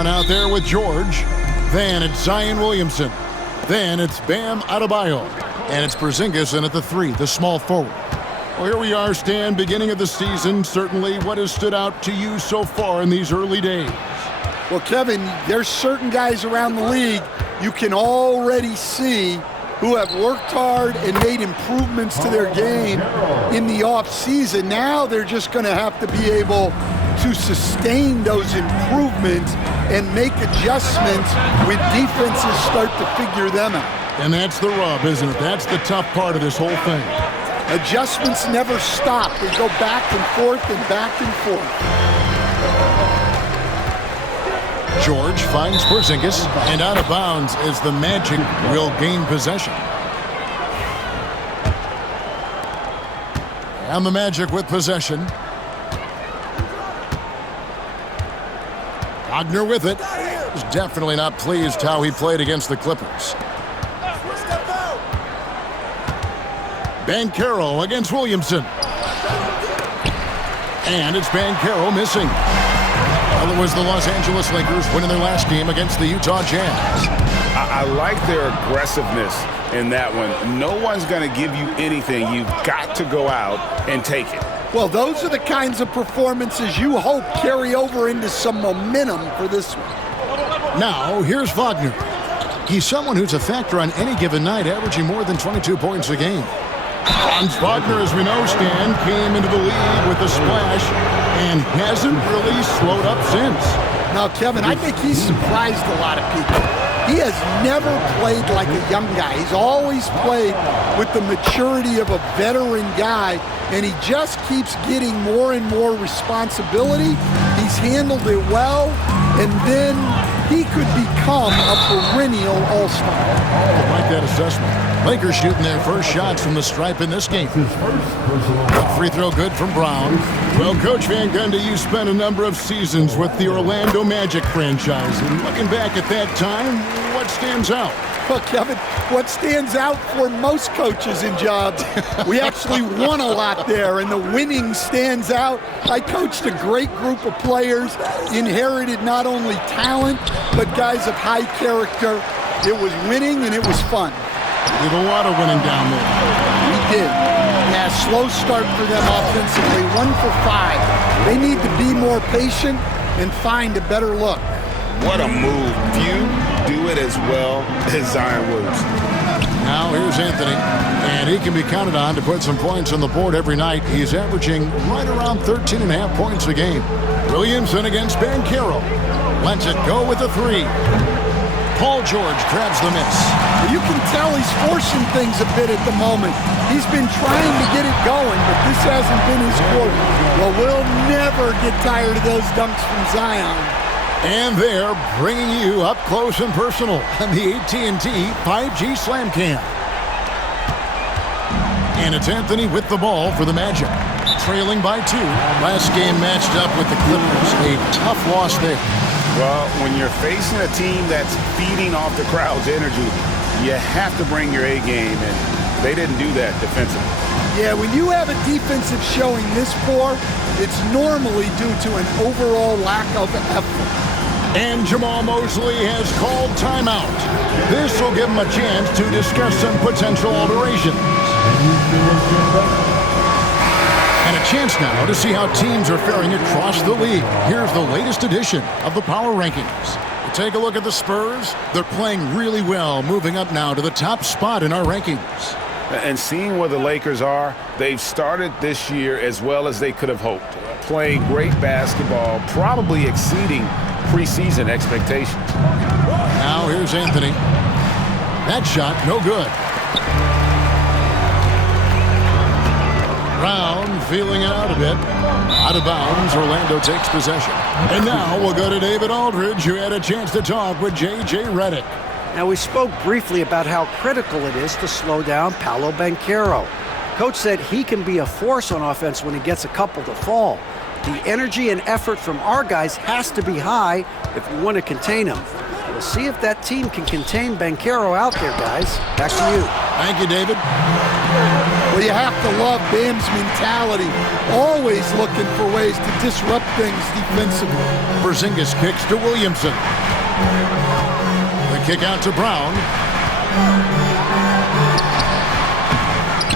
Brown out there with George. Then it's Zion Williamson. Then it's Bam Adebayo. And it's Porzingis in at the 3, the small forward. Well, here we are, Stan, beginning of the season. Certainly, what has stood out to you so far in these early days? Well, Kevin, there's certain guys around the league you can already see who have worked hard and made improvements to their game in the offseason. Now they're just going to have to be able to sustain those improvements and make adjustments when defenses start to figure them out. And that's the rub, isn't it? That's the tough part of this whole thing. Adjustments never stop. They go back and forth and back and forth. George finds Porzingis, and out of bounds as the Magic will gain possession. And the Magic with possession. Wagner with it. He's definitely not pleased how he played against the Clippers. Banchero against Williamson. And it's Banchero missing. Well, it was the Los Angeles Lakers winning their last game against the Utah Jazz. I like their aggressiveness in that one. No one's going to give you anything. You've got to go out and take it. Well, those are the kinds of performances you hope carry over into some momentum for this one. Now, here's Wagner. He's someone who's a factor on any given night, averaging more than 22 points a game. Franz Wagner, as we know, Stan, came into the league with a splash and hasn't really slowed up since. Now, Kevin, I think he's surprised a lot of people. He has never played like a young guy. He's always played with the maturity of a veteran guy, and he just keeps getting more and more responsibility. He's handled it well, and then he could become a perennial all-star. I like that assessment. Lakers shooting their first shots from the stripe in this game. Free throw good from Brown. Well, Coach Van Gundy, you spent a number of seasons with the Orlando Magic franchise. And looking back at that time, what stands out? Well, Kevin, what stands out for most coaches in jobs, we actually won a lot there, and the winning stands out. I coached a great group of players, inherited not only talent, but guys of high character. It was winning, and it was fun. Did a lot of winning down there. We did. Yeah, slow start for them offensively, 1 for 5. They need to be more patient and find a better look. What a move. Few do it as well as Zion Williamson. Now here's Anthony, and he can be counted on to put some points on the board every night. He's averaging right around 13.5 points a game. Williamson against Banchero. Lets it go with a 3. Paul George grabs the miss. You can tell he's forcing things a bit at the moment. He's been trying to get it going, but this hasn't been his quarter. Well, we'll never get tired of those dunks from Zion. And they're bringing you up close and personal on the AT&T 5G Slam Cam. And it's Anthony with the ball for the Magic. Trailing by 2. Last game matched up with the Clippers. A tough loss there. Well, when you're facing a team that's feeding off the crowd's energy, you have to bring your A game, and they didn't do that defensively. Yeah, when you have a defensive showing this poor, it's normally due to an overall lack of effort. And Jamal Mosley has called timeout. This will give him a chance to discuss some potential alterations. And a chance now to see how teams are faring across the league. Here's the latest edition of the Power Rankings. Take a look at the Spurs. They're playing really well, moving up now to the top spot in our rankings. And seeing where the Lakers are, they've started this year as well as they could have hoped. Playing great basketball, probably exceeding preseason expectations. Now here's Anthony. That shot, no good. Brown feeling it out a bit. Out of bounds, Orlando takes possession. And now we'll go to David Aldridge, who had a chance to talk with J.J. Redick. Now, we spoke briefly about how critical it is to slow down Paolo Banchero. Coach said he can be a force on offense when he gets a couple to fall. The energy and effort from our guys has to be high if we want to contain him. We'll see if that team can contain Banchero out there, guys. Back to you. Thank you, David. Well, you have to love Bam's mentality, always looking for ways to disrupt things defensively. Porzingis kicks to Williamson. The kick out to Brown.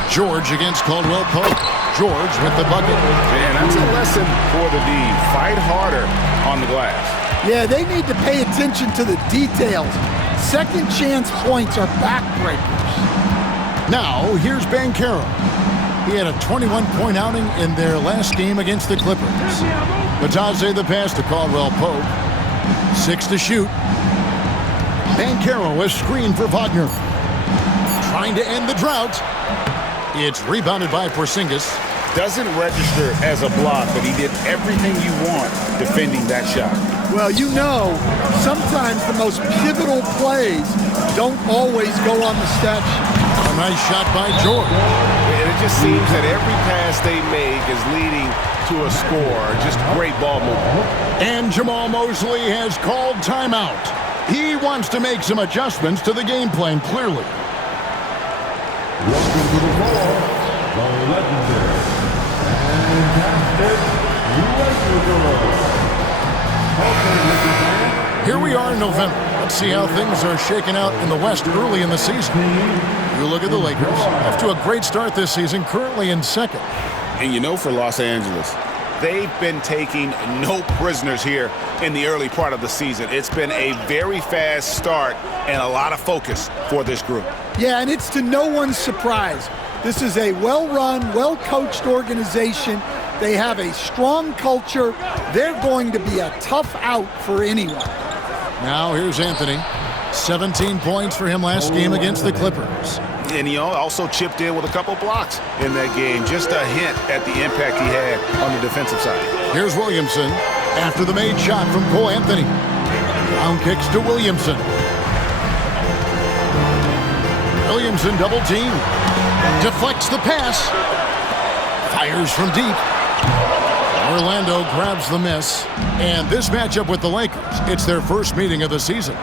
George against Caldwell Pope. George with the bucket. Man, that's a lesson for the D. Fight harder on the glass. Yeah, they need to pay attention to the details. Second chance points are backbreakers. Now, here's Banchero. He had a 21-point outing in their last game against the Clippers. Batadze the pass to Caldwell Pope. 6 to shoot. Banchero is screened for Wagner. Trying to end the drought. It's rebounded by Porzingis. Doesn't register as a block, but he did everything you want defending that shot. Well, you know, sometimes the most pivotal plays don't always go on the stat sheet. A nice shot by George. And it just seems that every pass they make is leading to a score. Just great ball movement. And Jamal Mosley has called timeout. He wants to make some adjustments to the game plan, clearly. Welcome to the floor, the legendary, fantastic Lakers. Here we are in November. Let's see how things are shaking out in the West early in the season. You look at the Lakers, off to a great start this season, currently in second. And you know, for Los Angeles, they've been taking no prisoners here in the early part of the season. It's been a very fast start and a lot of focus for this group. Yeah, and it's to no one's surprise. This is a well-run, well-coached organization. They have a strong culture. They're going to be a tough out for anyone. Now here's Anthony. 17 points for him last game against the Clippers. And he also chipped in with a couple blocks in that game. Just a hint at the impact he had on the defensive side. Here's Williamson after the made shot from Cole Anthony. Brown kicks to Williamson. Williamson double team. Deflects the pass. Fires from deep. Orlando grabs the miss. And this matchup with the Lakers, it's their first meeting of the season.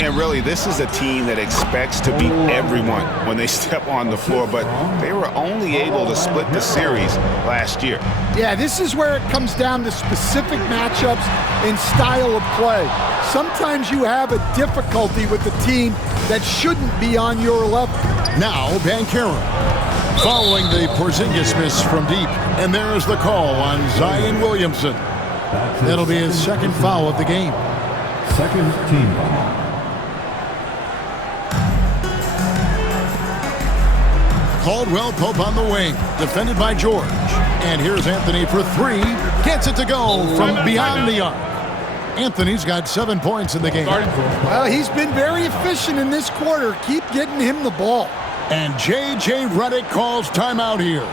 And really, this is a team that expects to beat everyone when they step on the floor, but they were only able to split the series last year. Yeah, this is where it comes down to specific matchups and style of play. Sometimes you have a difficulty with the team that shouldn't be on your level. Now, Banchero, following the Porzingis miss from deep. And there's the call on Zion Williamson. That'll be his second foul of the game. Second team foul. Caldwell Pope on the wing, defended by George. And here's Anthony for three. Gets it to go from beyond the arc. Anthony's got 7 points in the game. Well, he's been very efficient in this quarter. Keep getting him the ball. And J.J. Redick calls timeout here.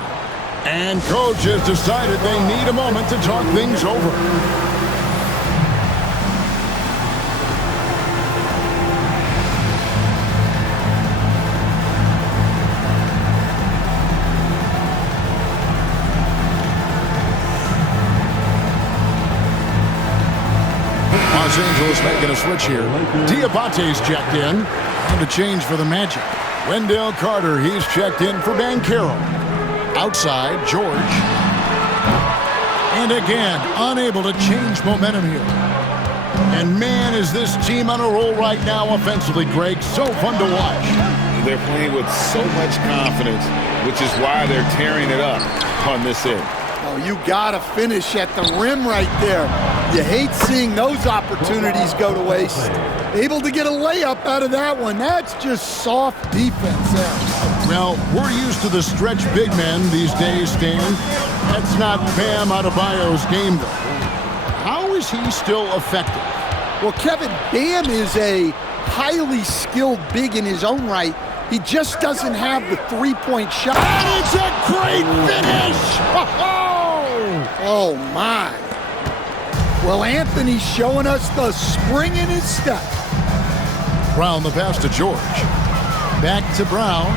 And coach has decided they need a moment to talk things over. Los Angeles making a switch here. Diabate's checked in. And a change for the Magic. Wendell Carter, he's checked in for Banchero. Outside, George. And again, unable to change momentum here. And man, is this team on a roll right now offensively, Greg. So fun to watch. They're playing with so much confidence, which is why they're tearing it up on this end. Oh, you gotta finish at the rim right there. You hate seeing those opportunities go to waste. Able to get a layup out of that one. That's just soft defense there. Well, we're used to the stretch big men these days, Stan. That's not Bam Adebayo's game, though. How is he still effective? Well, Kevin, Bam is a highly skilled big in his own right. He just doesn't have the three-point shot. And it's a great finish! Oh, my. Well, Anthony's showing us the spring in his step. Brown the pass to George. Back to Brown.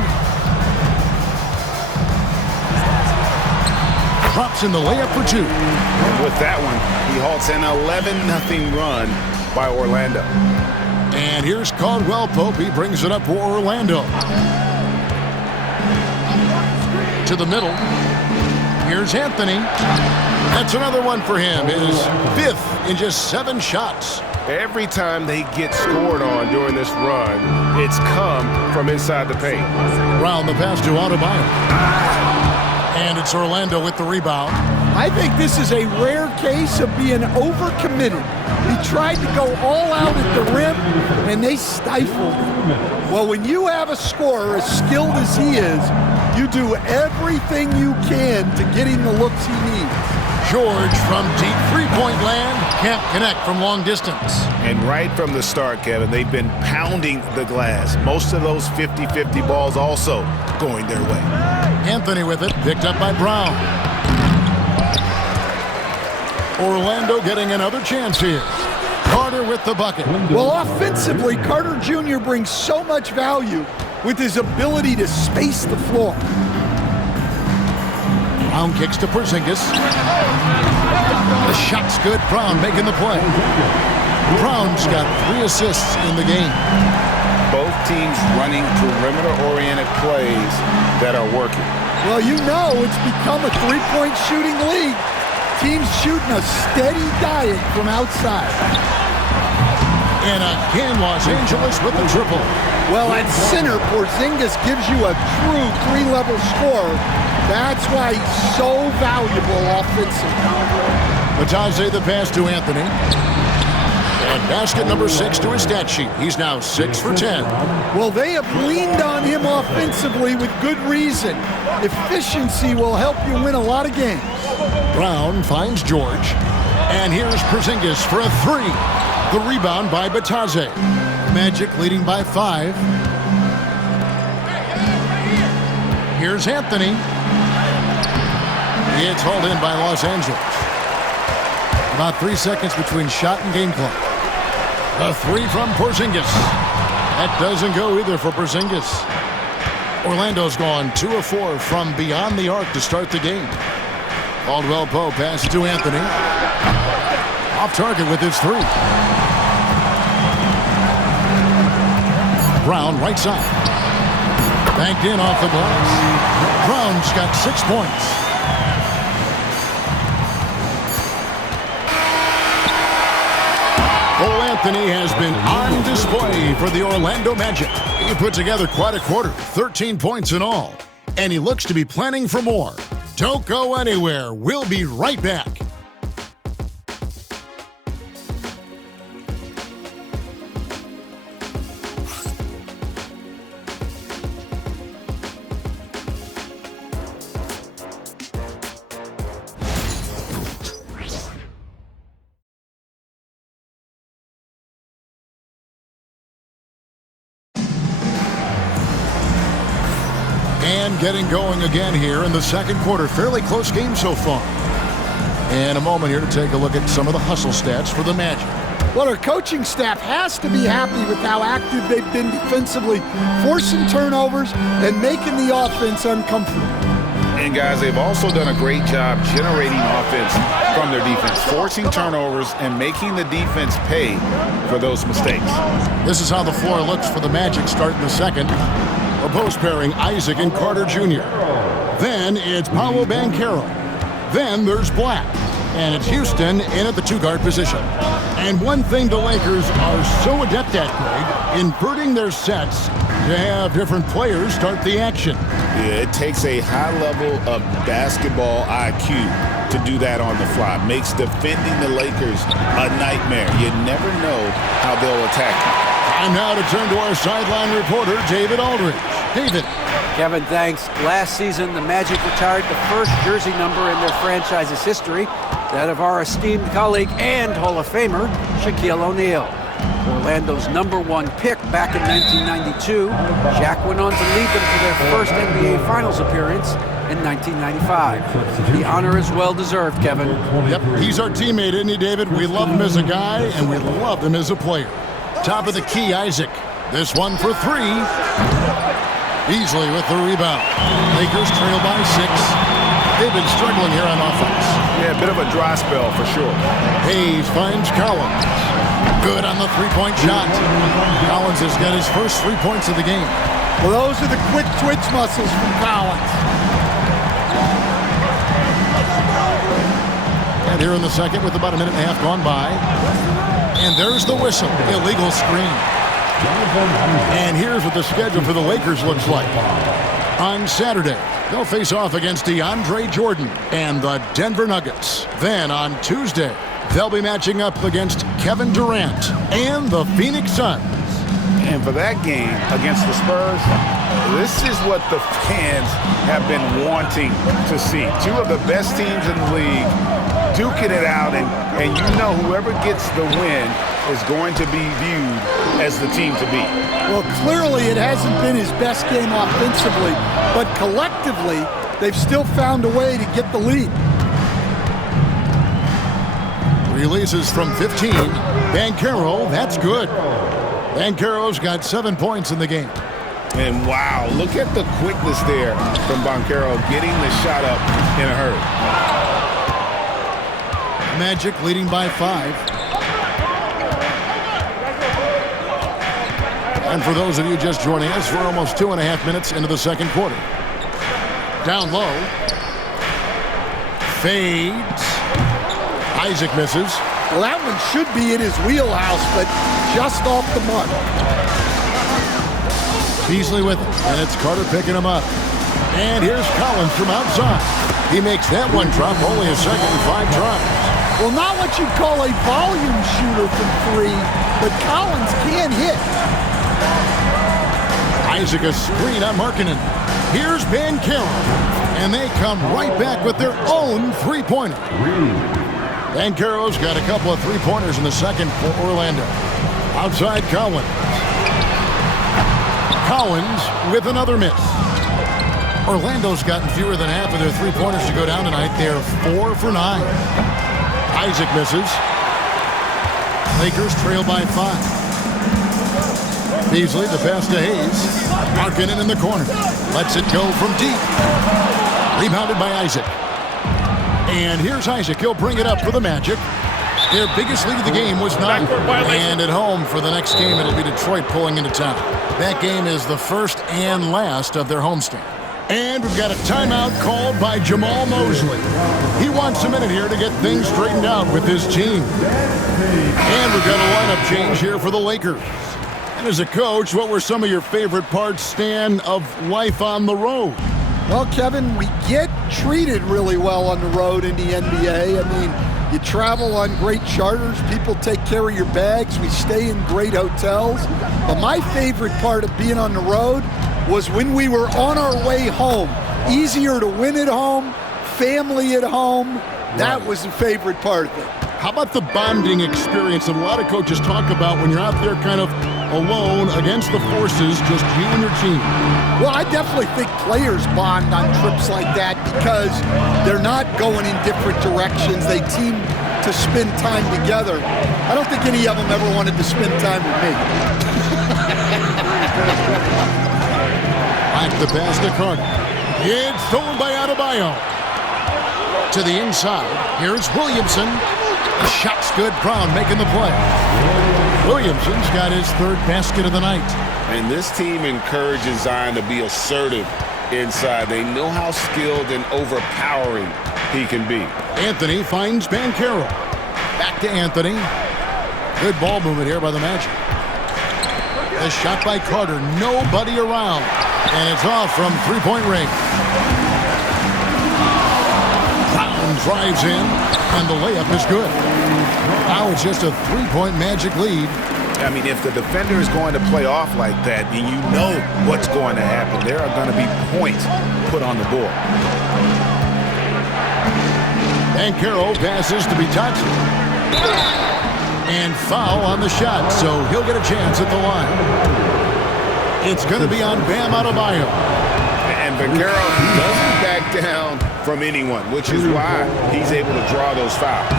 Drops in the layup for two. With that one, he halts an 11-0 run by Orlando. And here's Caldwell Pope. He brings it up for Orlando. To the middle. Here's Anthony. That's another one for him. His 5th in just 7 shots. Every time they get scored on during this run, it's come from inside the paint. Brown the pass to Adebayo. And it's Orlando with the rebound. I think this is a rare case of being overcommitted. He tried to go all out at the rim, and they stifled him. Well, when you have a scorer as skilled as he is, you do everything you can to get him the looks he needs. George from deep three-point land can't connect from long distance. And right from the start, Kevin, they've been pounding the glass. Most of those 50-50 balls also going their way. Anthony with it, picked up by Brown. Orlando getting another chance here. Carter with the bucket. Well, offensively, Carter Jr. brings so much value with his ability to space the floor. Brown kicks to Porzingis. The shot's good. Brown making the play. Brown's got 3 assists in the game. Both teams running perimeter-oriented plays that are working. Well, you know it's become a three-point shooting league. Teams shooting a steady diet from outside. And again, Los Angeles with the triple. Well, at center, Porzingis gives you a true 3-level scorer. That's why he's so valuable offensively. Batadze the pass to Anthony. And basket number 6 to his stat sheet. He's now 6 for 10. Well, they have leaned on him offensively with good reason. Efficiency will help you win a lot of games. Brown finds George. And here's Porzingis for a 3. The rebound by Batadze. Magic leading by 5. Here's Anthony. It's hauled in by Los Angeles. About 3 seconds between shot and game clock. A 3 from Porzingis. That doesn't go either for Porzingis. Orlando's gone 2 of 4 from beyond the arc to start the game. Caldwell Pope passes to Anthony. Off target with his 3. Brown right side. Banked in off the glass. Brown's got 6 points. Cole Anthony has been on display for the Orlando Magic. He put together quite a quarter, 13 points in all. And he looks to be planning for more. Don't go anywhere. We'll be right back. And getting going again here in the second quarter. Fairly close game so far. And a moment here to take a look at some of the hustle stats for the Magic. Well, our coaching staff has to be happy with how active they've been defensively, forcing turnovers and making the offense uncomfortable. And guys, they've also done a great job generating offense from their defense, forcing turnovers and making the defense pay for those mistakes. This is how the floor looks for the Magic starting the second. A post pairing Isaac and Carter Jr. Then it's Paolo Banchero. Then there's Black. And it's Houston in at the 2-guard position. And one thing the Lakers are so adept at, Greg, inverting their sets to have different players start the action. Yeah, it takes a high level of basketball IQ to do that on the fly. Makes defending the Lakers a nightmare. You never know how they'll attack you. Time now to turn to our sideline reporter, David Aldridge. David. Kevin, thanks. Last season, the Magic retired the first jersey number in their franchise's history, that of our esteemed colleague and Hall of Famer, Shaquille O'Neal. Orlando's #1 pick back in 1992, Shaq went on to lead them to their first NBA Finals appearance in 1995. The honor is well-deserved, Kevin. Yep, he's our teammate, isn't he, David? We love him as a guy, and we love him as a player. Top of the key, Isaac. This one for 3. Beasley with the rebound. Lakers trail by 6. They've been struggling here on offense. Yeah, a bit of a dry spell for sure. Hayes finds Collins. Good on the three-point shot. Collins has got his first 3 points of the game. Well, those are the quick twitch muscles from Collins. And here in the second with about a minute and a half gone by. And there's the whistle. Illegal screen. And here's what the schedule for the Lakers looks like. On Saturday, they'll face off against DeAndre Jordan and the Denver Nuggets. Then on Tuesday, they'll be matching up against Kevin Durant and the Phoenix Suns. And for that game against the Spurs, this is what the fans have been wanting to see. Two of the best teams in the league duking it out, and you know whoever gets the win is going to be viewed as the team to beat. Well, clearly it hasn't been his best game offensively, but collectively, they've still found a way to get the lead. Releases from 15. Banchero, that's good. Banchero's got 7 points in the game. And wow, look at the quickness there from Banchero getting the shot up in a hurry. Magic leading by 5. And for those of you just joining us, we're almost 2.5 minutes into the second quarter. Down low. Fades. Isaac misses. Well, that one should be in his wheelhouse, but just off the mark. Beasley with it, and it's Carter picking him up. And here's Collins from outside. He makes that one drop, only a second and 5 tries. Well, not what you'd call a volume shooter from 3, but Collins can hit. Isaac a screen on Markkanen. Here's Banchero, and they come right back with their own three-pointer. Banchero's got a couple of three-pointers in the second for Orlando. Outside Collins. Collins with another miss. Orlando's gotten fewer than half of their three-pointers to go down tonight. They're 4 for 9. Isaac misses. Lakers trail by 5. Beasley, the pass to Hayes. Markkanen in the corner. Lets it go from deep. Rebounded by Isaac. And here's Isaac. He'll bring it up for the Magic. Their biggest lead of the game was 9. And at home for the next game, it'll be Detroit pulling into town. That game is the first and last of their homestand. And we've got a timeout called by Jamal Mosley. He wants a minute here to get things straightened out with his team. And we've got a lineup change here for the Lakers. And as a coach, what were some of your favorite parts, Stan, of life on the road? Well, Kevin, we get treated really well on the road in the NBA. I mean, you travel on great charters. People take care of your bags. We stay in great hotels. But my favorite part of being on the road was when we were on our way home. Easier to win at home, family at home. That was the favorite part of it. How about the bonding experience that a lot of coaches talk about when you're out there kind of alone against the forces, just you and your team? Well, I definitely think players bond on trips like that because they're not going in different directions. They team to spend time together. I don't think any of them ever wanted to spend time with me. Back the pass to Carter. It's stolen by Adebayo. To the inside. Here's Williamson. The shot's good. Brown making the play. Williamson's got his 3rd basket of the night. And this team encourages Zion to be assertive inside. They know how skilled and overpowering he can be. Anthony finds Banchero. Back to Anthony. Good ball movement here by the Magic. A shot by Carter. Nobody around. And it's off from three-point range. Brown drives in, and the layup is good. Now it's just a 3-point Magic lead. I mean, if the defender is going to play off like that, then you know what's going to happen. There are going to be points put on the board. Banchero passes to be touched. And foul on the shot, so he'll get a chance at the line. It's going to be on Bam Adebayo. And Banchero doesn't back down from anyone, which is why he's able to draw those fouls.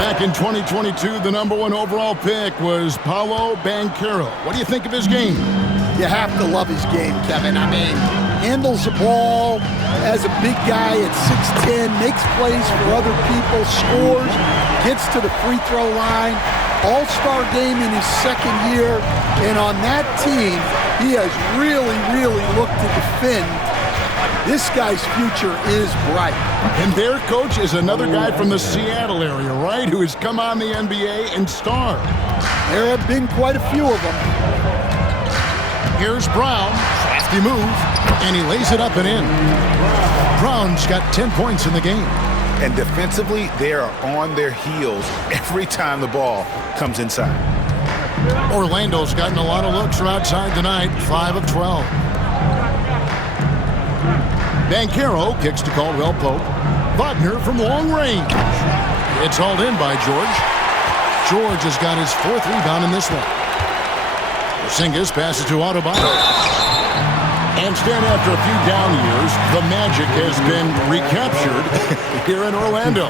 Back in 2022, the #1 overall pick was Paolo Banchero. What do you think of his game? You have to love his game, Kevin. I mean, handles the ball as a big guy at 6'10", makes plays for other people, scores, gets to the free throw line. All-Star game in his second year, and on that team, he has really, really looked to defend. This guy's future is bright. And their coach is another guy from the Seattle area, right, who has come on the NBA and starred. There have been quite a few of them. Here's Brown, crafty move, and he lays it up and in. Brown's got 10 points in the game. And defensively, they are on their heels every time the ball comes inside. Orlando's gotten a lot of looks from outside tonight, 5 of 12. Banchero kicks to Caldwell Pope. Wagner from long range. It's hauled in by George. George has got his 4th rebound in this one. Porzingis passes to Adebayo. And stand after a few down years, the magic has been recaptured here in Orlando.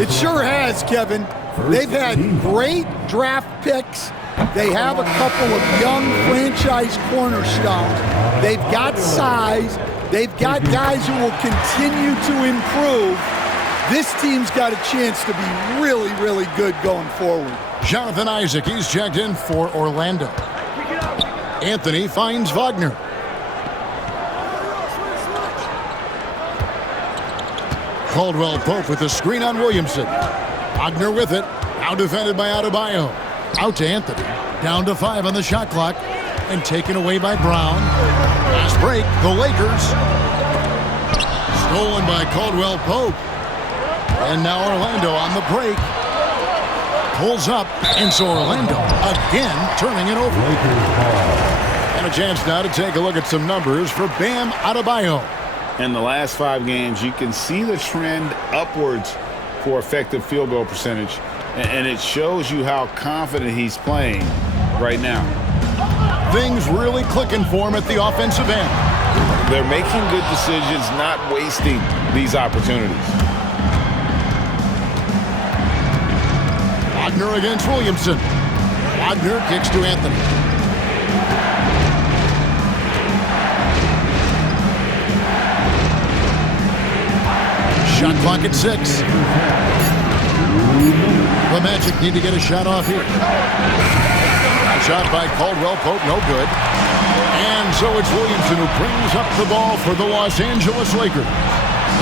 It sure has, Kevin. They've had great draft picks. They have a couple of young franchise cornerstones. They've got size. They've got guys who will continue to improve. This team's got a chance to be really, really good going forward. Jonathan Isaac, he's checked in for Orlando. Anthony finds Wagner. Caldwell Pope with the screen on Williamson. Wagner with it. Now defended by Adebayo. Out to Anthony. Down to 5 on the shot clock. And taken away by Brown. Last break, the Lakers. Stolen by Caldwell Pope. And now Orlando on the break. Pulls up. And so Orlando again turning it over. And a chance now to take a look at some numbers for Bam Adebayo. In the last 5 games, you can see the trend upwards for effective field goal percentage, and it shows you how confident he's playing right now. Things really clicking for him at the offensive end. They're making good decisions, not wasting these opportunities. Wagner against Williamson. Wagner kicks to Anthony. Shot clock at 6. The Magic need to get a shot off here. A shot by Caldwell Pope, no good. And so it's Williamson who brings up the ball for the Los Angeles Lakers.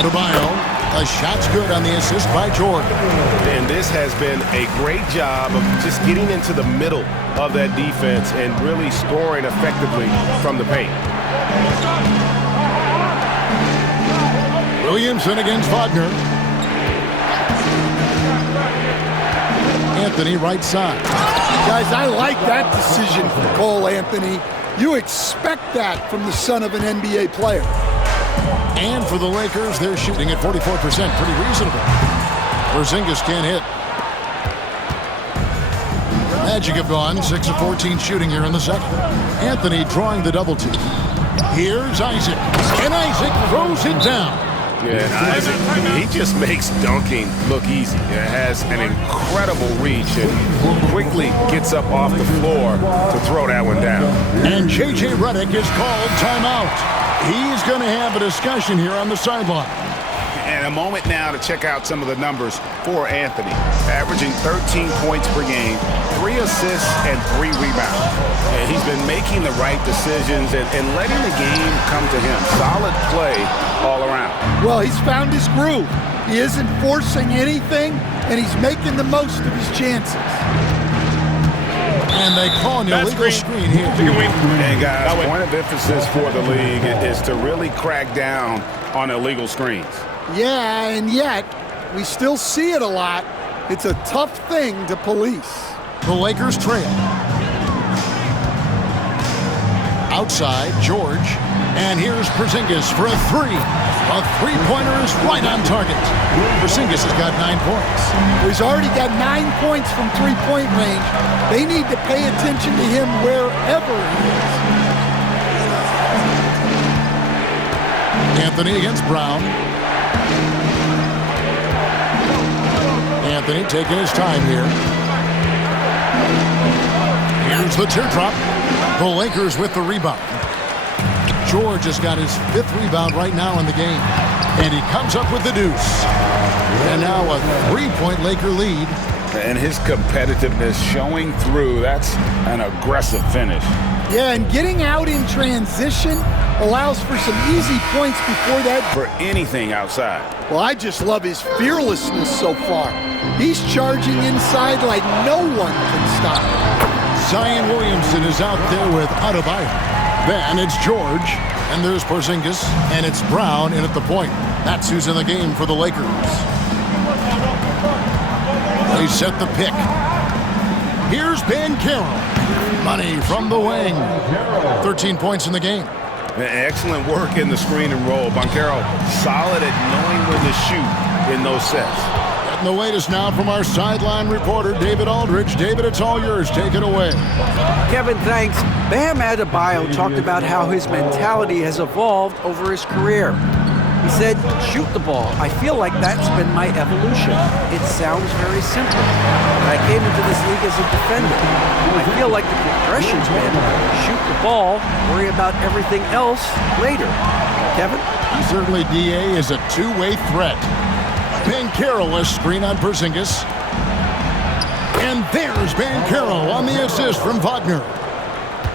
Adebayo, a shot's good on the assist by Jordan. And this has been a great job of just getting into the middle of that defense and really scoring effectively from the paint. Williamson against Wagner. Anthony right side. Guys, I like that decision from Cole Anthony. You expect that from the son of an NBA player. And for the Lakers, they're shooting at 44%. Pretty reasonable. Porzingis can't hit. Magic have gone 6 of 14 shooting here in the second. Anthony drawing the double team. Here's Isaac. And Isaac throws it down. Yeah, Isaac, he just makes dunking look easy. It has an incredible reach and quickly gets up off the floor to throw that one down. And J.J. Redick is called timeout. He's going to have a discussion here on the sideline. And a moment now to check out some of the numbers for Anthony. Averaging 13 points per game, 3 assists, and 3 rebounds. And he's been making the right decisions and letting the game come to him. Solid play all around. Well, he's found his groove. He isn't forcing anything, and he's making the most of his chances. And they call an illegal screen here. And guys, point of emphasis for the league is to really crack down on illegal screens. Yeah, and yet, we still see it a lot. It's a tough thing to police. The Lakers trail. Outside, George. And here's Porzingis for a 3. A three-pointer is right on target. Porzingis has got 9 points. He's already got 9 points from three-point range. They need to pay attention to him wherever he is. Anthony against Brown. Anthony taking his time here. Here's the teardrop. The Lakers with the rebound. George has got his 5th rebound right now in the game. And he comes up with the deuce. And now a 3-point Laker lead. And his competitiveness showing through. That's an aggressive finish. Yeah, and getting out in transition allows for some easy points before that. For anything outside. Well, I just love his fearlessness so far. He's charging inside like no one can stop him. Zion Williamson is out there with Adebayo. Then it's George, and there's Porzingis, and it's Brown in at the point. That's who's in the game for the Lakers. They set the pick. Here's Banchero. Money from the wing. 13 points in the game. Excellent work in the screen and roll. Banchero solid at knowing when to shoot in those sets. Getting the latest now from our sideline reporter, David Aldridge. David, it's all yours. Take it away. Kevin, thanks. Bam Adebayo talked about how his mentality has evolved over his career. He said, shoot the ball. I feel like that's been my evolution. It sounds very simple. I came into this league as a defender. I feel like the progression's been shoot the ball, worry about everything else later. Kevin? Certainly, DA is a two-way threat. Banchero, a screen on Porzingis. And there's Banchero on the assist from Wagner.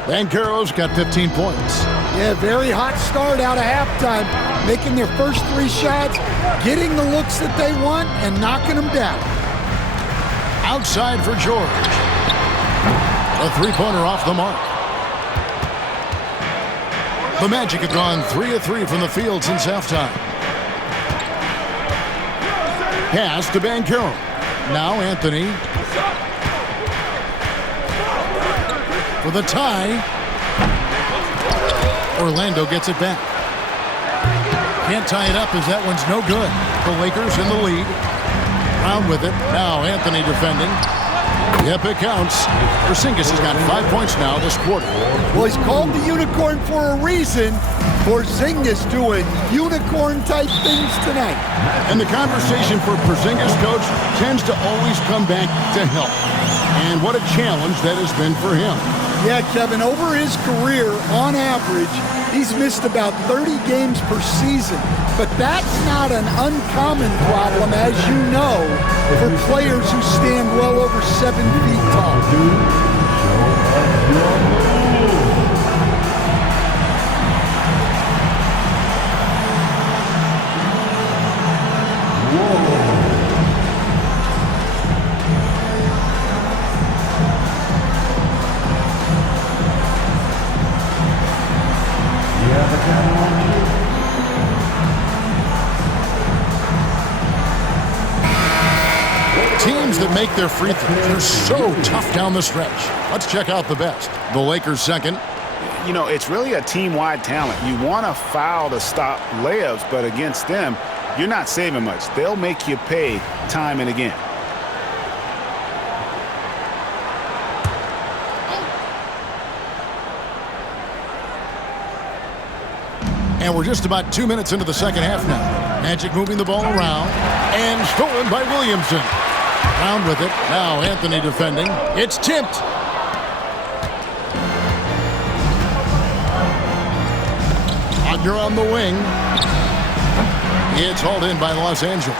Banchero's got 15 points. Yeah, very hot start out of halftime. Making their first 3 shots, getting the looks that they want, and knocking them down. Outside for George. A three-pointer off the mark. The Magic have gone 3 of 3 from the field since halftime. Pass to Banchero. Now Anthony. For the tie. Orlando gets it back. Can't tie it up as that one's no good. The Lakers in the lead. Brown with it. Now Anthony defending. Yep, it counts. Porzingis has got 5 points now this quarter. Well, he's called the unicorn for a reason. Porzingis doing unicorn-type things tonight. And the conversation for Porzingis, coach, tends to always come back to health. And what a challenge that has been for him. Yeah, Kevin, over his career, on average, he's missed about 30 games per season. But that's not an uncommon problem, as you know, for players who stand well over 7 feet tall. Teams that make their free throws are so tough down the stretch. Let's check out the best. The Lakers second. You know, it's really a team-wide talent. You want to foul to stop layups, but against them, you're not saving much. They'll make you pay time and again. And we're just about 2 minutes into the second half now. Magic moving the ball around. And stolen by Williamson. Brown with it. Now Anthony defending. It's tipped. Wagner on the wing. It's hauled in by Los Angeles.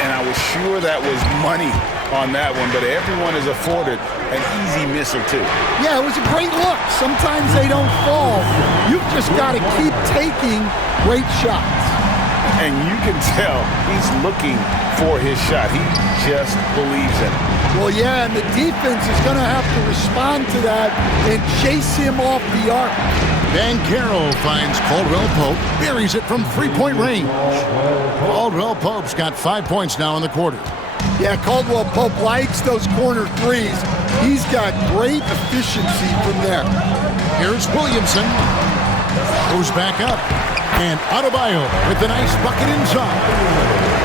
And I was sure that was money on that one, but everyone is afforded an easy miss or two. Yeah, it was a great look. Sometimes they don't fall. You've just got to keep taking great shots. And you can tell he's looking for his shot. He just believes in it. Well, yeah, and the defense is going to have to respond to that and chase him off the arc. Banchero finds Caldwell Pope, buries it from three-point range. Caldwell Pope's got 5 points now in the quarter. Yeah, Caldwell Pope likes those corner threes. He's got great efficiency from there. Here's Williamson. Goes back up. And Adebayo with the nice bucket inside.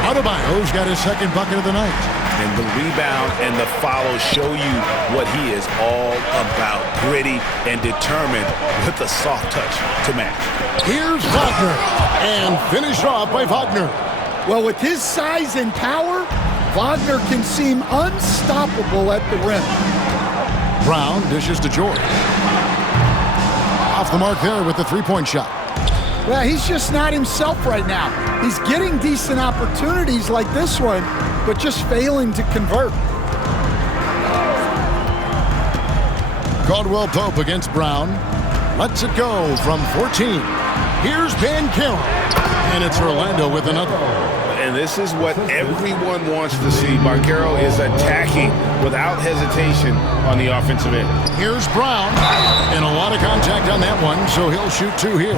Adebayo's got his second bucket of the night. And the rebound and the follow show you what he is all about. Gritty and determined with a soft touch to match. Here's Wagner. And finished off by Wagner. Well, with his size and power, Wagner can seem unstoppable at the rim. Brown dishes to George. Off the mark there with the three-point shot. Well, he's just not himself right now. He's getting decent opportunities like this one, but just failing to convert. Caldwell Pope against Brown. Lets it go from 14. Here's Banchero. And it's Orlando with another. And this is what everyone wants to see. Banchero is attacking without hesitation on the offensive end. Here's Brown. And a lot of contact on that one, so he'll shoot 2 here.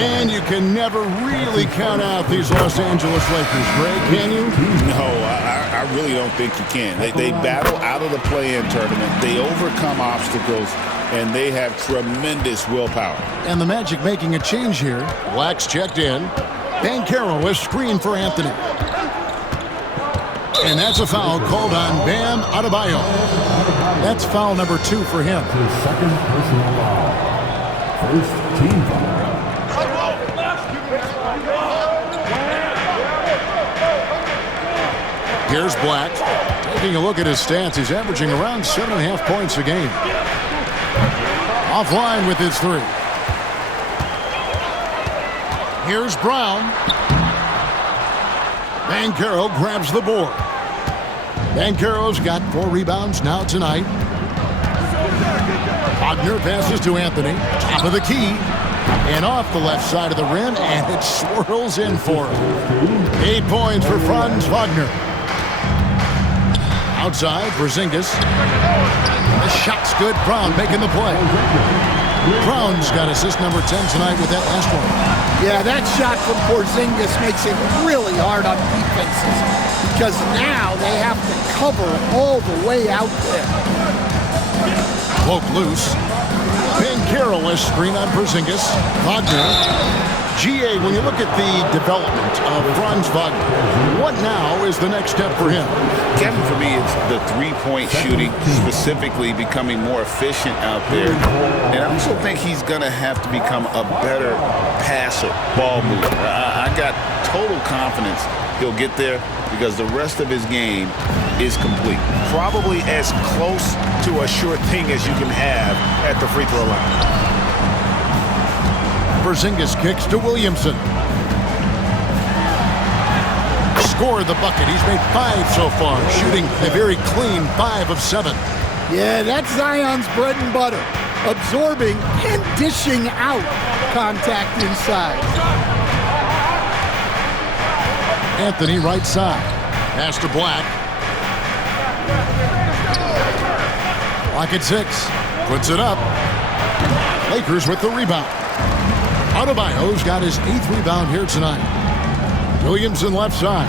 And you can never really count out these Los Angeles Lakers, Greg, can you? No, I really don't think you can. They battle out of the play-in tournament. They overcome obstacles, and they have tremendous willpower. And the Magic making a change here. Black's checked in. Banchero is screened for Anthony. And that's a foul called on Bam Adebayo. That's foul number 2 for him. His second personal foul. First team foul. Here's Black. Taking a look at his stats, he's averaging around 7.5 points a game. Offline with his 3. Here's Brown. Banchero grabs the board. Banchero's got 4 rebounds now tonight. Wagner passes to Anthony. Top of the key. And off the left side of the rim, and it swirls in for him. 8 points for Franz Wagner. Outside, Porzingis. The shot's good. Brown making the play. Brown's got assist number 10 tonight with that last one. Yeah, that shot from Porzingis makes it really hard on defenses because now they have to cover all the way out there. Poke loose. Banchero is screen on Porzingis. Wagner. GA, when you look at the development of Franz Wagner, what now is the next step for him? Kevin, for me, it's the three-point shooting, specifically becoming more efficient out there. And I also think he's going to have to become a better passer, ball mover. I got total confidence he'll get there because the rest of his game is complete. Probably as close to a sure thing as you can have at the free throw line. Porzingis kicks to Williamson. Scored the bucket. He's made 5 so far, shooting a very clean 5 of 7. Yeah, that's Zion's bread and butter. Absorbing and dishing out contact inside. Anthony right side. Pass to Black. Black at 6. Puts it up. Lakers with the rebound. Adebayo's got his 8th rebound here tonight. Williamson left side.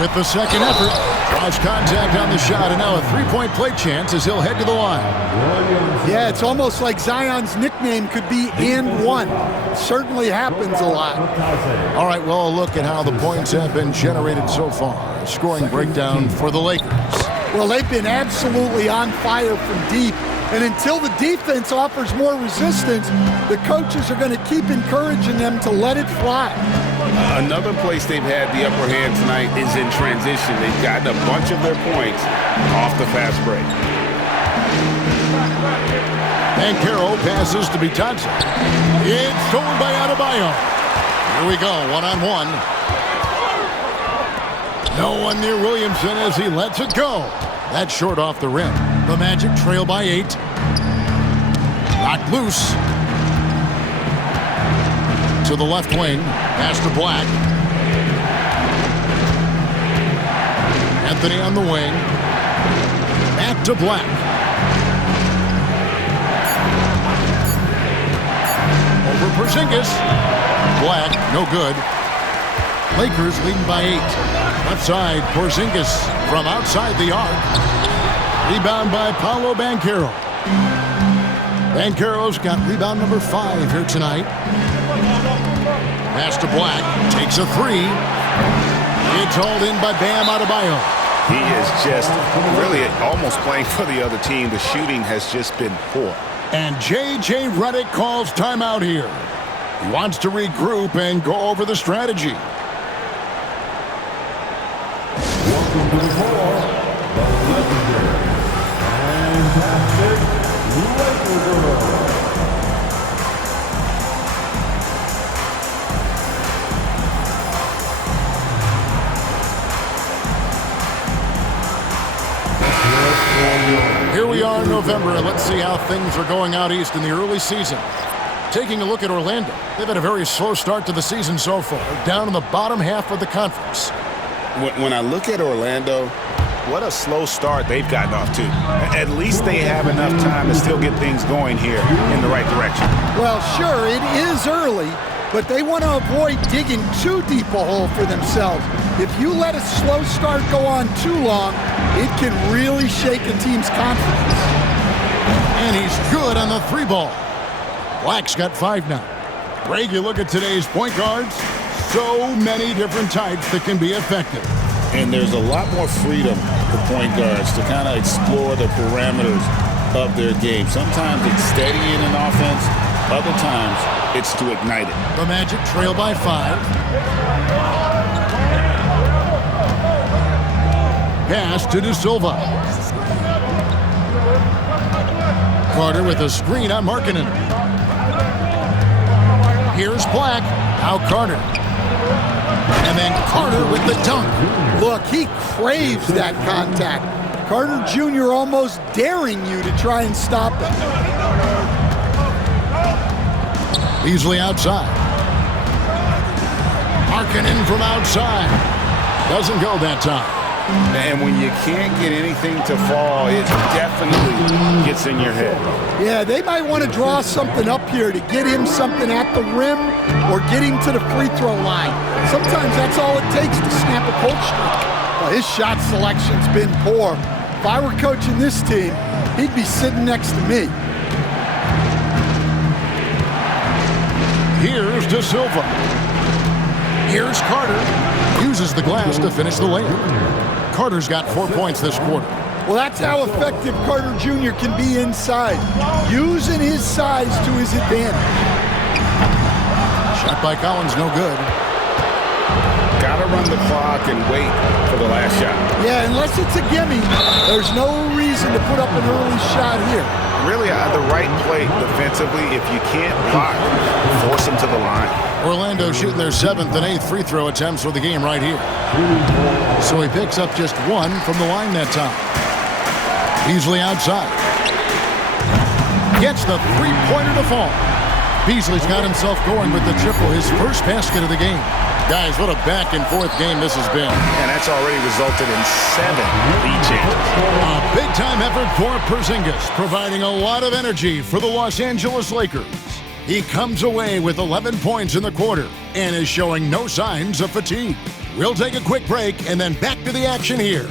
With the second effort, draws contact on the shot, and now a 3-point play chance as he'll head to the line. Yeah, it's almost like Zion's nickname could be and one. Certainly happens a lot. All right, well, a look at how the points have been generated so far. A scoring breakdown for the Lakers. Well, they've been absolutely on fire from deep. And until the defense offers more resistance, the coaches are going to keep encouraging them to let it fly. Another place they've had the upper hand tonight is in transition. They've gotten a bunch of their points off the fast break. Banchero passes to Bitadze. It's stolen by Adebayo. Here we go, one-on-one. No one near Williamson as he lets it go. That's short off the rim. The Magic trail by 8. Knocked loose. To the left wing. Pass to Black. Anthony on the wing. Back to Black. Over Porzingis. Black, no good. Lakers leading by 8. Left side, Porzingis from outside the arc. Rebound by Paolo Banchero. Banchero's got rebound number 5 here tonight. Pass to Black. Takes a 3. It's hauled in by Bam Adebayo. He is just really almost playing for the other team. The shooting has just been poor. And J.J. Redick calls timeout here. He wants to regroup and go over the strategy. Welcome to the floor, the legendary, fantastic Laker girl. November, and let's see how things are going out east in the early season. Taking a look at Orlando, they've had a very slow start to the season so far, down in the bottom half of the conference. When I look at Orlando, what a slow start they've gotten off to. At least they have enough time to still get things going here in the right direction. Well, sure, it is early, but they want to avoid digging too deep a hole for themselves. If you let a slow start go on too long, it can really shake a team's confidence. And he's good on the 3-ball. Black's got 5 now. Greg, you look at today's point guards, so many different types that can be effective. And there's a lot more freedom for point guards to kind of explore the parameters of their game. Sometimes it's steadying an offense. Other times, it's to ignite it. The Magic trail by 5. Pass to De Silva. Carter with a screen on Markkanen. Here's Black. Now Carter. And then Carter with the dunk. Look, he craves that contact. Carter Jr. almost daring you to try and stop it. Beasley outside. Markkanen from outside. Doesn't go that time. And when you can't get anything to fall, it definitely gets in your head. Yeah, they might want to draw something up here to get him something at the rim or get him to the free throw line. Sometimes that's all it takes to snap a cold streak. Well, his shot selection's been poor. If I were coaching this team, he'd be sitting next to me. Here's De Silva. Here's Carter. Uses the glass to finish the layup. Carter's got 4 points this quarter. Well, that's how effective Carter Jr. can be inside, using his size to his advantage. Shot by Collins, no good. Got to run the clock and wait for the last shot. Yeah, unless it's a gimme, there's no reason to put up an early shot here. Really, the right play defensively. If you can't block, force them to the line. Orlando shooting their 7th and 8th free throw attempts for the game right here. So he picks up just 1 from the line that time. Beasley outside. Gets the 3-pointer to fall. Beasley's got himself going with the triple, his first basket of the game. Guys, what a back-and-forth game this has been. And that's already resulted in 7 lead changes. A big-time effort for Porzingis, providing a lot of energy for the Los Angeles Lakers. He comes away with 11 points in the quarter and is showing no signs of fatigue. We'll take a quick break and then back to the action here.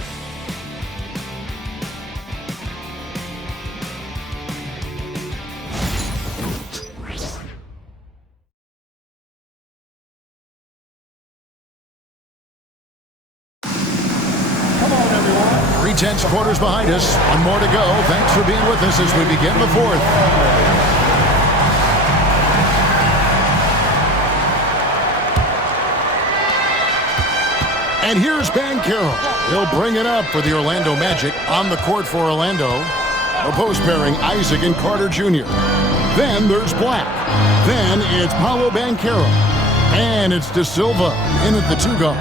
Tense quarters behind us. 1 more to go. Thanks for being with us as we begin the 4th. And here's Banchero. He'll bring it up for the Orlando Magic on the court for Orlando. A post pairing Isaac and Carter Jr. Then there's Black. Then it's Paolo Banchero. And it's De Silva in at the 2 guard.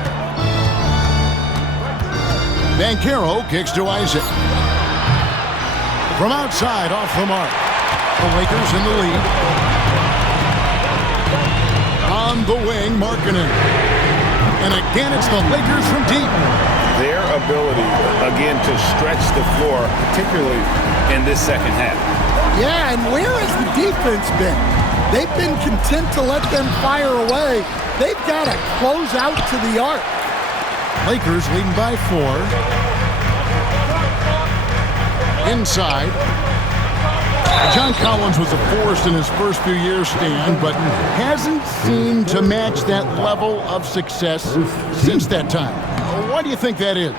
Banchero kicks to Isaac. From outside, off the mark. The Lakers in the lead. On the wing, Markkanen. And again, it's the Lakers from deep. Their ability, again, to stretch the floor, particularly in this second half. Yeah, and where has the defense been? They've been content to let them fire away. They've got to close out to the arc. Lakers leading by 4. Inside. John Collins was a force in his first few years, Stan, but hasn't seemed to match that level of success since that time. Why do you think that is?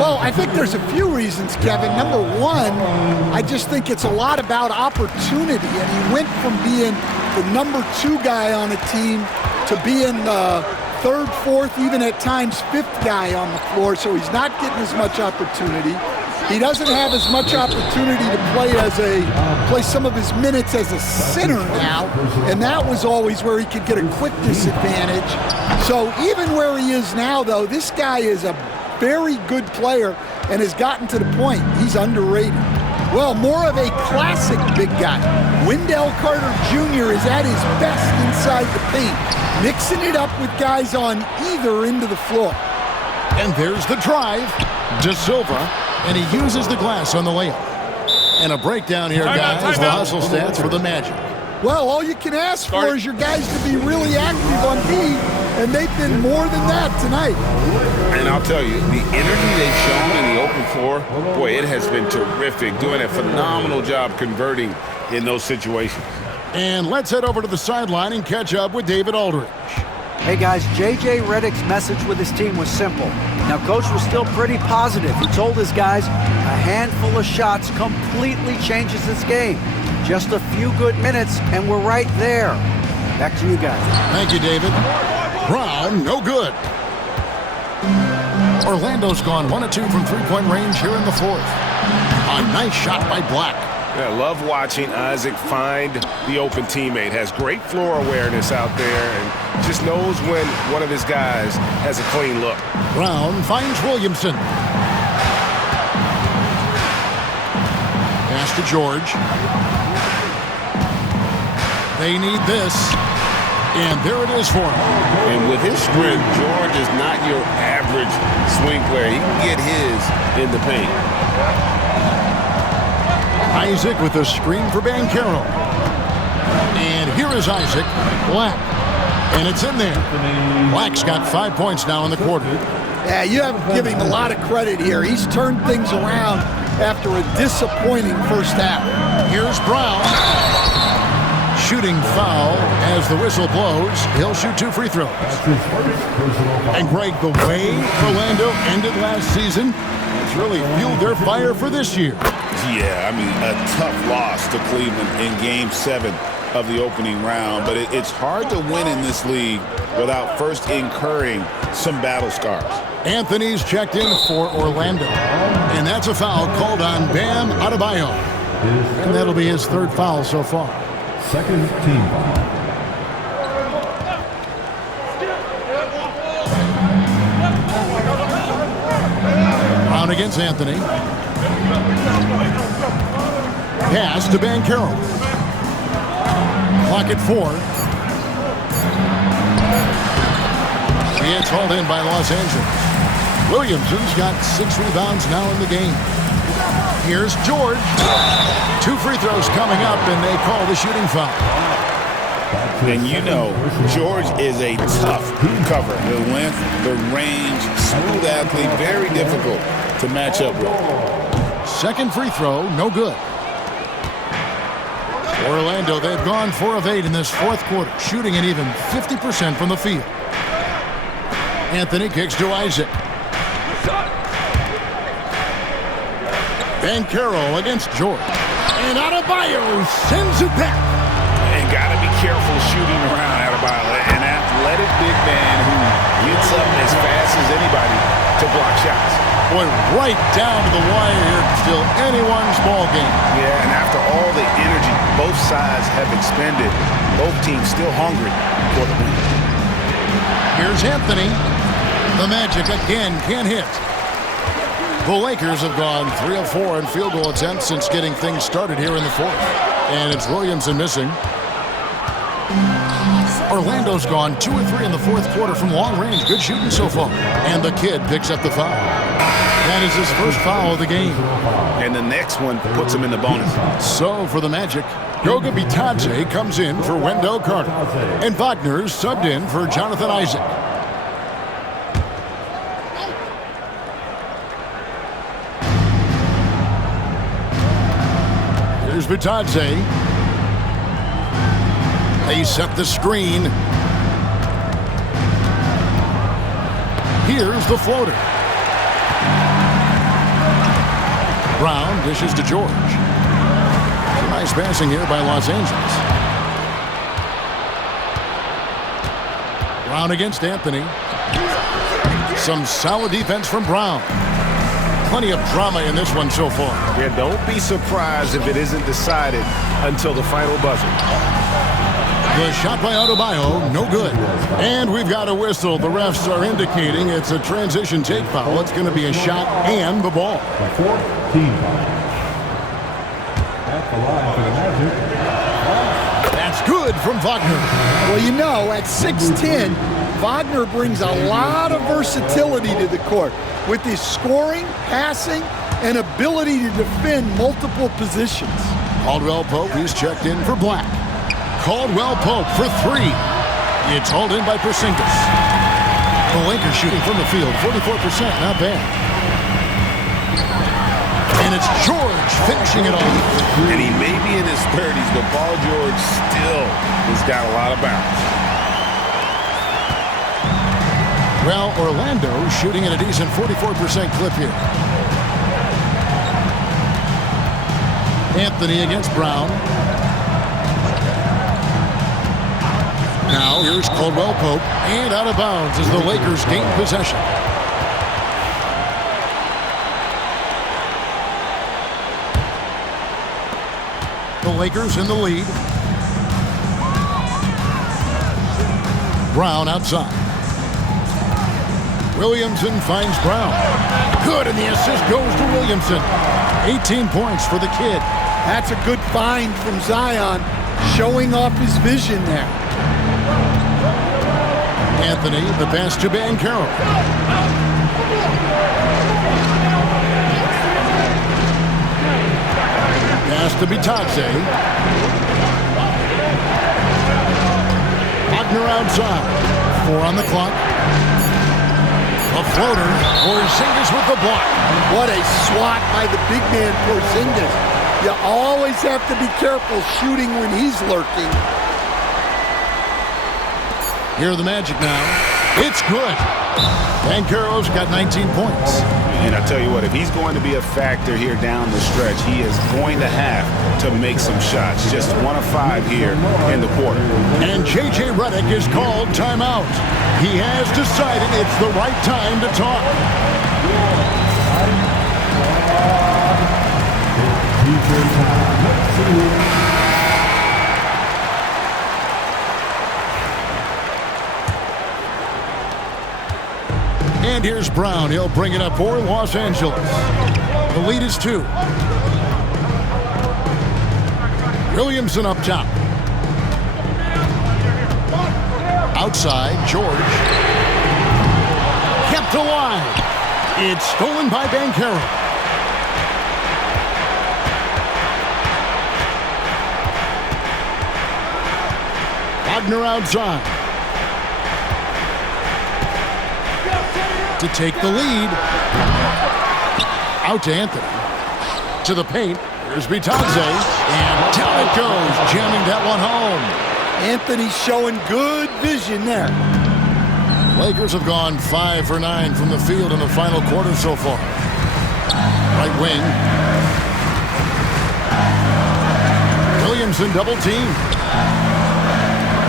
Well, I think there's a few reasons, Kevin. Number one, I just think it's a lot about opportunity, and he went from being the number 2 guy on a team to being the 3rd, 4th, even at times 5th guy on the floor, so he's not getting as much opportunity. He doesn't have as much opportunity to play some of his minutes as a center now, and that was always where he could get a quick disadvantage. So even where he is now, though, this guy is a very good player and has gotten to the point he's underrated. Well, more of a classic big guy. Wendell Carter Jr. is at his best inside the paint, mixing it up with guys on either end of the floor. And there's the drive. De Silva, and he uses the glass on the layup. And a breakdown here, guys. The hustle stats for the Magic. Well, all you can ask for is your guys to be really active on D, and they've been more than that tonight. And I'll tell you, the energy they've shown in the open floor, boy, it has been terrific. Doing a phenomenal job converting in those situations. And let's head over to the sideline and catch up with David Aldridge. Hey guys, J.J. Redick's message with his team was simple. Now, Coach was still pretty positive. He told his guys a handful of shots completely changes this game. Just a few good minutes, and we're right there. Back to you guys. Thank you, David. Brown, no good. Orlando's gone 1 of 2 from three-point range here in the fourth. A nice shot by Black. Yeah, I love watching Isaac find the open teammate. Has great floor awareness out there and just knows when one of his guys has a clean look. Brown finds Williamson. Pass to George. They need this. And there it is for him. And with his strength, George is not your average swing player. He can get his in the paint. Isaac with a screen for Banchero. And here is Isaac. Black. And it's in there. Black's got 5 points now in the quarter. Yeah, you have to give him a lot of credit here. He's turned things around after a disappointing first half. Here's Brown. Shooting foul as the whistle blows. He'll shoot 2 free throws. And Greg, the way Orlando ended last season, it's really fueled their fire for this year. Yeah, I mean, a tough loss to Cleveland in Game 7 of the opening round. But it's hard to win in this league without first incurring some battle scars. Anthony's checked in for Orlando. And that's a foul called on Bam Adebayo. And that'll be his 3rd foul so far. Second team foul. Brown against Anthony. Pass to Banchero. Clock at 4. It's hauled in by Los Angeles. Williamson's got 6 rebounds now in the game. Here's George. 2 free throws coming up, and they call the shooting foul. And you know, George is a tough cover. The length, the range, smooth athlete, very difficult to match up with. Second free throw, no good. Orlando, they've gone 4 of 8 in this fourth quarter, shooting an even 50% from the field. Anthony kicks to Isaac. Banchero against George. And Adebayo sends it back. And got to be careful shooting around Adebayo. An athletic big man who gets up as fast as anybody to block shots. Boy, right down to the wire here. Still anyone's ball game. Yeah, and after all the energy both sides have expended, both teams still hungry for the win. Here's Anthony. The Magic again can't hit. The Lakers have gone 3 of 4 in field goal attempts since getting things started here in the fourth. And it's Williamson missing. Orlando's gone 2 of 3 in the fourth quarter from long range. Good shooting so far. And the kid picks up the foul. That is his first foul of the game. And the next one puts him in the bonus. So for the Magic, Goga Bitadze comes in for Wendell Carter. And Wagner's subbed in for Jonathan Isaac. Here's Bitadze. They set the screen. Here's the floater. Brown dishes to George. Nice passing here by Los Angeles. Brown against Anthony. Some solid defense from Brown. Plenty of drama in this one so far. Yeah, don't be surprised if it isn't decided until the final buzzer. The shot by Adebayo, no good. And we've got a whistle. The refs are indicating it's a transition take foul. It's going to be a shot and the ball. The fourth team foul. At the line for the Magic. That's good from Wagner. Well, you know, at 6'10", Wagner brings a lot of versatility to the court with his scoring, passing, and ability to defend multiple positions. Caldwell Pope, he's checked in for Black. Caldwell Pope for three. It's hauled in by Porzingis. The Lakers shooting from the field, 44%, not bad. And it's George finishing it off. And he may be in his 30s, but Paul George still has got a lot of bounce. Well, Orlando shooting at a decent 44% clip here. Anthony against Brown. Now here's Caldwell Pope, and out of bounds as the Lakers gain possession. The Lakers in the lead. Brown outside. Williamson finds Brown. Good, and the assist goes to Williamson. 18 points for the kid. That's a good find from Zion, showing off his vision there. Anthony, the pass to Banchero. Pass to Bitadze. Wagner outside. 4 on the clock. A floater. Porzingis with the block. What a swat by the big man Porzingis. You always have to be careful shooting when he's lurking. Here are the Magic now. It's good. Banchero's got 19 points. And I tell you what, if he's going to be a factor here down the stretch, he is going to have to make some shots. Just 1 of 5 here in the quarter. And J.J. Redick is called timeout. He has decided it's the right time to talk. And here's Brown. He'll bring it up for Los Angeles. The lead is 2. Williamson up top. Outside, George. Kept alive. It's stolen by Banchero. Wagner outside. To take the lead. Out to Anthony. To the paint. Here's Bitadze. And down it goes. Jamming that one home. Anthony showing good vision there. Lakers have gone 5 for 9 from the field in the final quarter so far. Right wing. Williamson double team.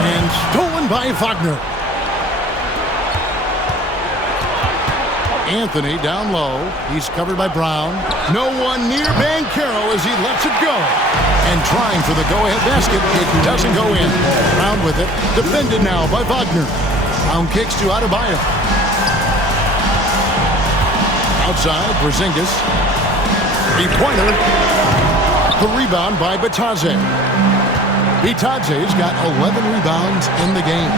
And stolen by Wagner. Anthony down low. He's covered by Brown. No one near Banchero as he lets it go. And trying for the go-ahead basket. It doesn't go in. Brown with it. Defended now by Wagner. Brown kicks to Adebayo. Outside, Porzingis. 3-pointer. The rebound by Bitadze. Bitadze's got 11 rebounds in the game.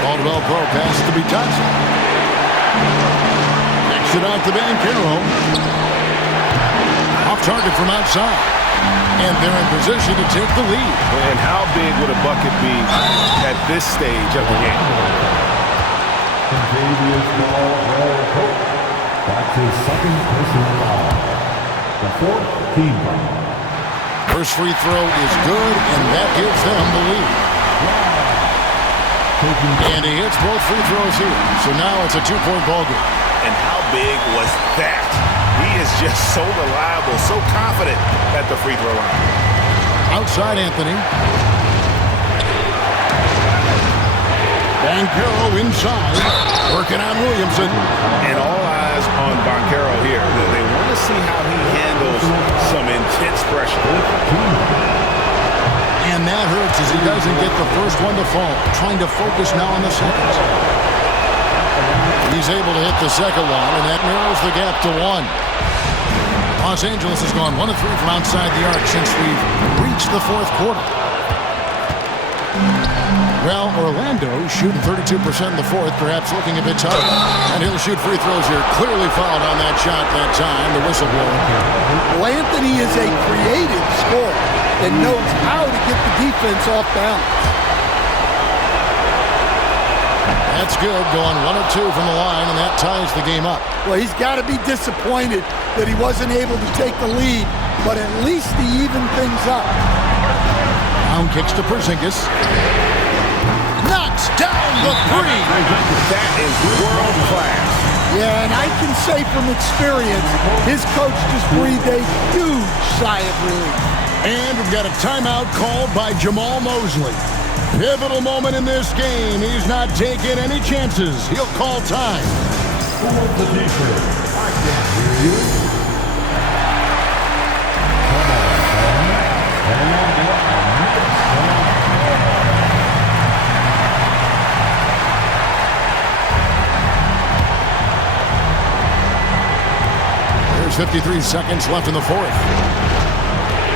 Caldwell Pope passes to Bitadze. Kicks it out to Banchero. Off target from outside. And they're in position to take the lead. And how big would a bucket be at this stage of the game? Contavious Caldwell Pope. That's his second personal foul. The 4th team foul. First free throw is good, and that gives them the lead. And he hits both free throws here. So now it's a 2-point ball game. And how big was that? He is just so reliable, so confident at the free throw line. Outside Anthony. Banchero inside. Working on Williamson. And all eyes on Banchero here. They want to see how he handles some intense pressure. And that hurts as he doesn't get the first one to fall. Trying to focus now on the second. He's able to hit the second one, and that narrows the gap to 1. Los Angeles has gone 1 of 3 from outside the arc since we've reached the fourth quarter. Well, Orlando shooting 32% in the fourth, perhaps looking a bit tough. And he'll shoot free throws here. Clearly fouled on that shot that time, the whistle blower. Well, Anthony is a creative scorer and knows how to get the defense off balance. That's good, going 1 of 2 from the line, and that ties the game up. Well, he's got to be disappointed that he wasn't able to take the lead, but at least he evened things up. Brown kicks to Porzingis. Knocks down the three. That is world class. Yeah, and I can say from experience, his coach just breathed a huge sigh of relief. And we've got a timeout called by Jamal Mosley. Pivotal moment in this game. He's not taking any chances. He'll call time. Who wants the defense? I can't hear you. There's 53 seconds left in the fourth.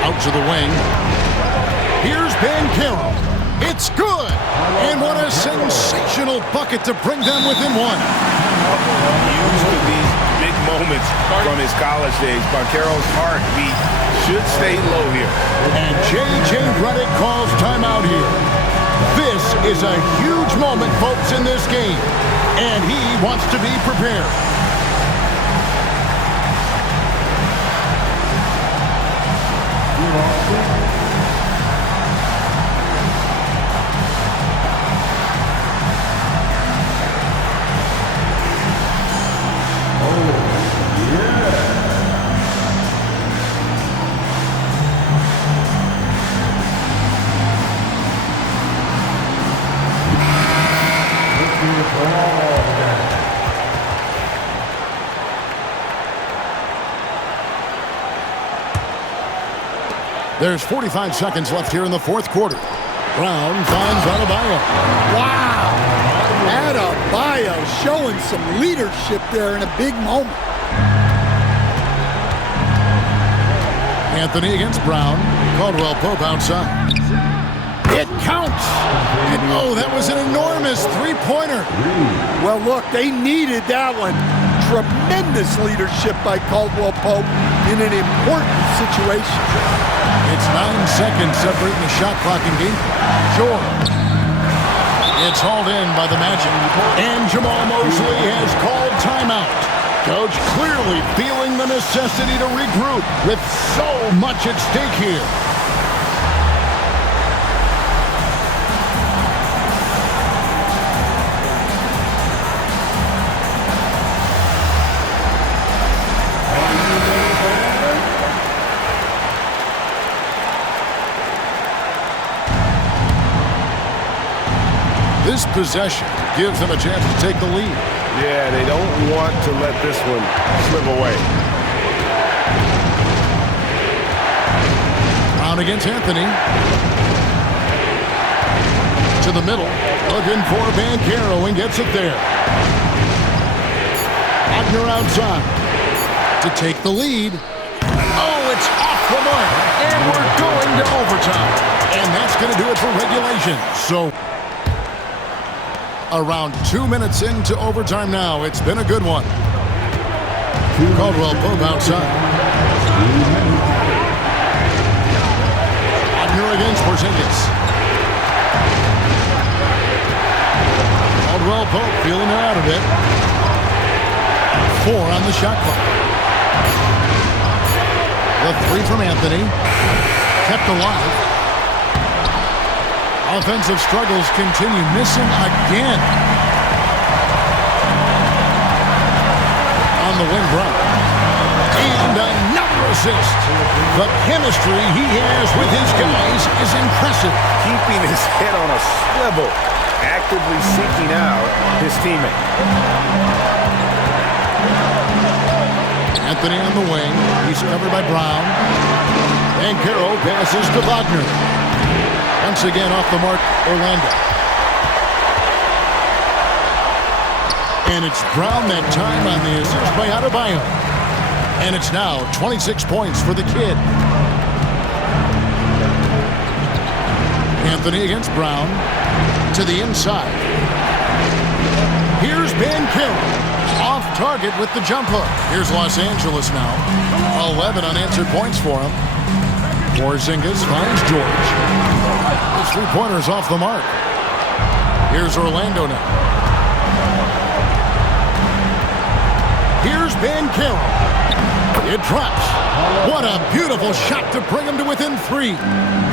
Out to the wing. Here's Banchero. It's good! And what a sensational bucket to bring them within 1. Used to these big moments from his college days. Banchero's heartbeat should stay low here. And J.J. Redick calls timeout here. This is a huge moment, folks, in this game. And he wants to be prepared. There's 45 seconds left here in the fourth quarter. Brown finds Adebayo. Wow! Adebayo showing some leadership there in a big moment. Anthony against Brown. Caldwell Pope outside. It counts! And oh, that was an enormous three-pointer. Well, look, they needed that one. Tremendous leadership by Caldwell Pope in an important situation. It's 9 seconds separating the shot clock and game. Sure. It's hauled in by the Magic. And Jamal Mosley has called timeout. Coach clearly feeling the necessity to regroup with so much at stake here. This possession gives them a chance to take the lead. Yeah, they don't want to let this one slip away. Brown against Anthony. To the middle. Looking for Banchero and gets it there. Wagner outside to take the lead. Oh, it's off the mark. And we're going to overtime. And that's going to do it for regulation. So around 2 minutes into overtime now. It's been a good one. Caldwell Pope outside. Wagner against Porzingis. Caldwell Pope feeling her out of it. 4 on the shot clock. The 3 from Anthony. Kept alive. Offensive struggles continue. Missing again. On the wing, Brown. And another assist. The chemistry he has with his guys is impressive. Keeping his head on a swivel, actively seeking out his teammate. Anthony on the wing. He's covered by Brown. And Banchero passes to Wagner. Once again off the mark, Orlando. And it's Brown that time on the assist by Adebayo. And it's now 26 points for the Kid. Anthony against Brown. To the inside. Here's Banchero. Off target with the jump hook. Here's Los Angeles now. 11 unanswered points for him. Porzingis finds George. His three-pointer's off the mark. Here's Orlando now. Here's Banchero. It drops. What a beautiful shot to bring him to within 3.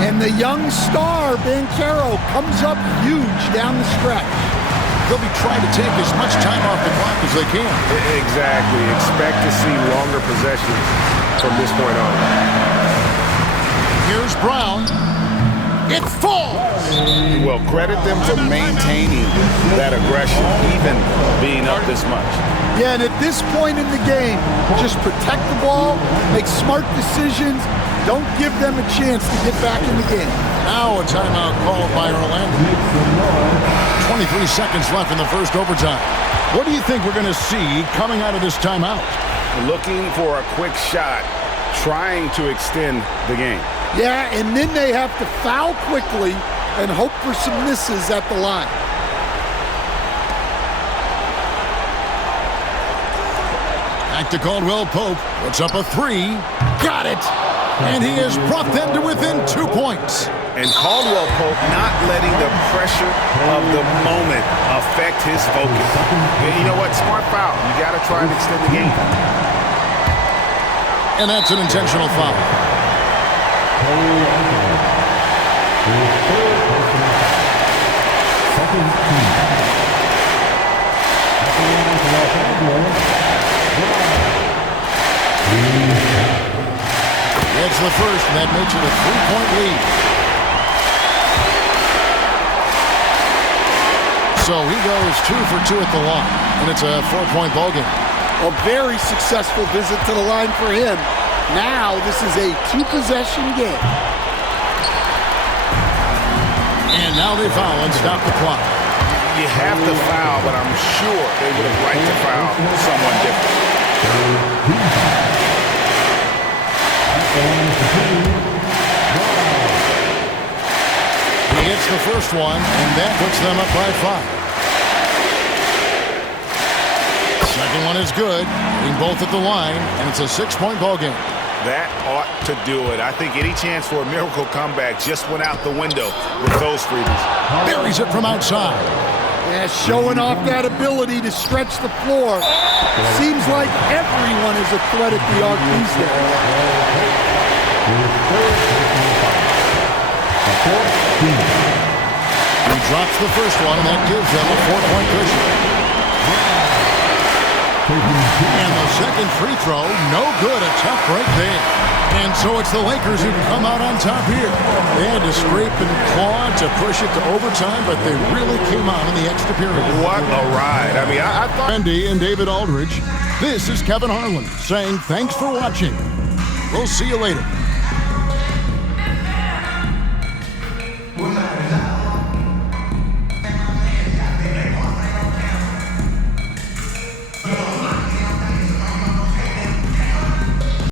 And the young star, Banchero, comes up huge down the stretch. They'll be trying to take as much time off the clock as they can. Exactly. Expect to see longer possessions from this point on. Here's Brown. It falls. Well, credit them for maintaining that aggression, even being up this much. Yeah, and at this point in the game, just protect the ball, make smart decisions, don't give them a chance to get back in the game. Now a timeout called by Orlando. 23 seconds left in the first overtime. What do you think we're going to see coming out of this timeout? Looking for a quick shot, trying to extend the game. Yeah, and then they have to foul quickly and hope for some misses at the line. Back to Caldwell Pope. Puts up a 3. Got it! And he has brought them to within 2 points. And Caldwell Pope not letting the pressure of the moment affect his focus. And you know what? Smart foul. You got to try and extend the game. And that's an intentional foul. It's the first, and that makes it a 3-point lead. So he goes 2 for 2 at the line, and it's a 4-point ball game. A very successful visit to the line for him. Now this is a 2-possession game. And now they foul and stop the clock. You have to foul, but I'm sure they would have liked to foul someone different. He hits the first one, and that puts them up by 5. Second one is good, being both at the line, and it's a 6-point ball game. That ought to do it. I think any chance for a miracle comeback just went out the window with those freebies. Buries it from outside. Yeah, showing off that ability to stretch the floor. Seems like everyone is a threat at the arc these days. He drops the first one, and that gives them a 4-point cushion. And the second free throw, no good. A tough break there. And so it's the Lakers who come out on top here. They had to scrape and claw to push it to overtime, but they really came on in the extra period. What a ride. I mean, I thought... Andy and David Aldridge, this is Kevin Harlan saying thanks for watching. We'll see you later.